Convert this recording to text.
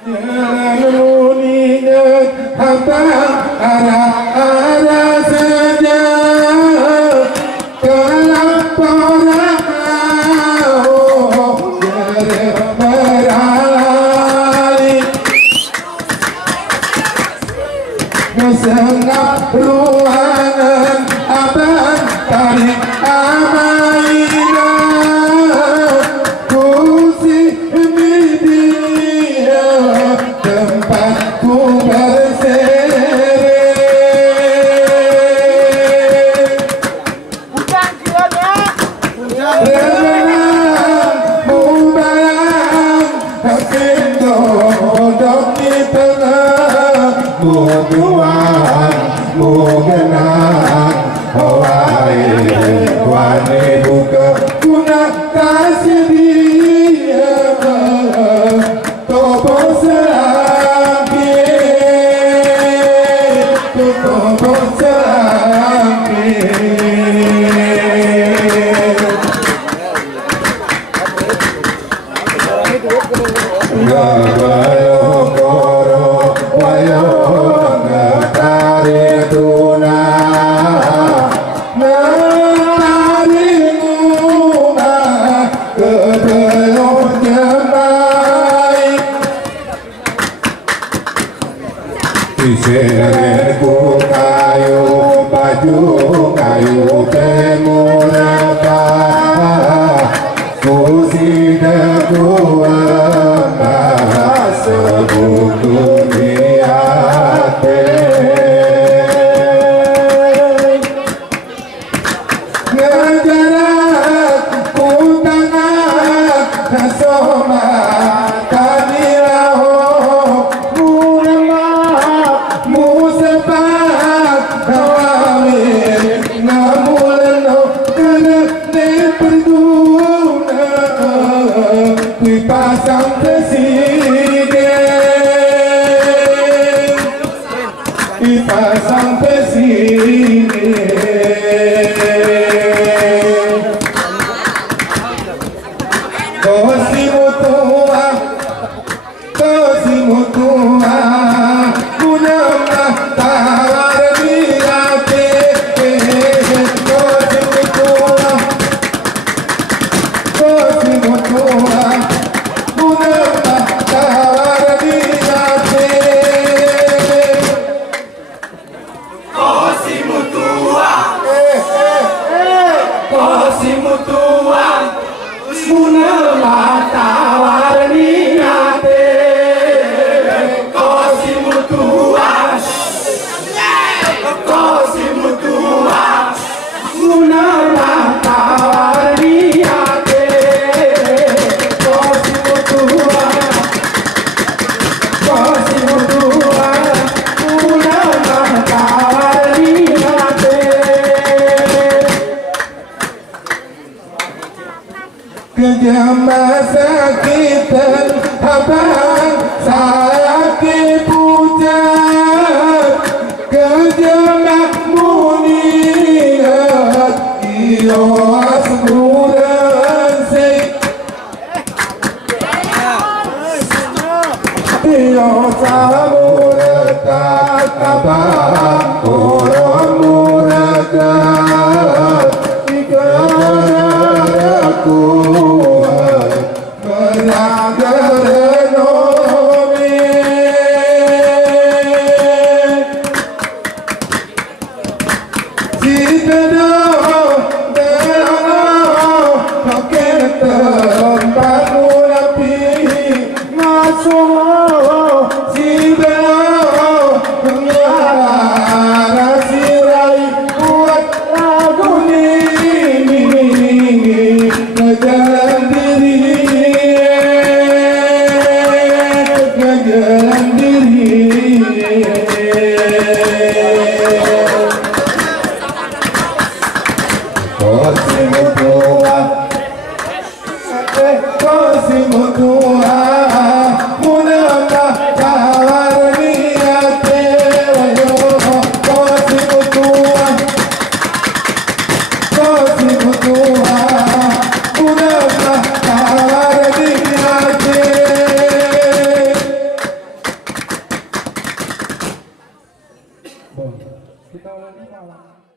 Jalaninya hamba arah-arah saja kelaparan beralih ngesenap ruangan abang tarik amaina kursi media tempatku berseri Hujan kiranya. renang mubayang hakim dodok di tengah muduan mugenang hawai wani buka guna kasih dia topo serangki topo serangki Gabayong koro wayong ngetari tuna ngetari bunga kebelum jemai Isirinku kayu baju kayu temuraka Kusi dekuan sebuku niate ngejarak kutangan kasoma kanilaho mulemak musepak kawamir ngamuleno kene perduna dipasang presiden dipasang presiden kosimu tua gunamah tawar dirate kosimu tua gunamah tawar dirate Kosimu tua gunamah tawar dirate Kosimu tua gunamah tawar dirate Kosimu tua gunamah tawar dirate Kejama sakitan abang sakit pucat Kejama muniat iyo asmuran sik iyo samuretat abang orang muradat Ikanaraku Kita lagi malam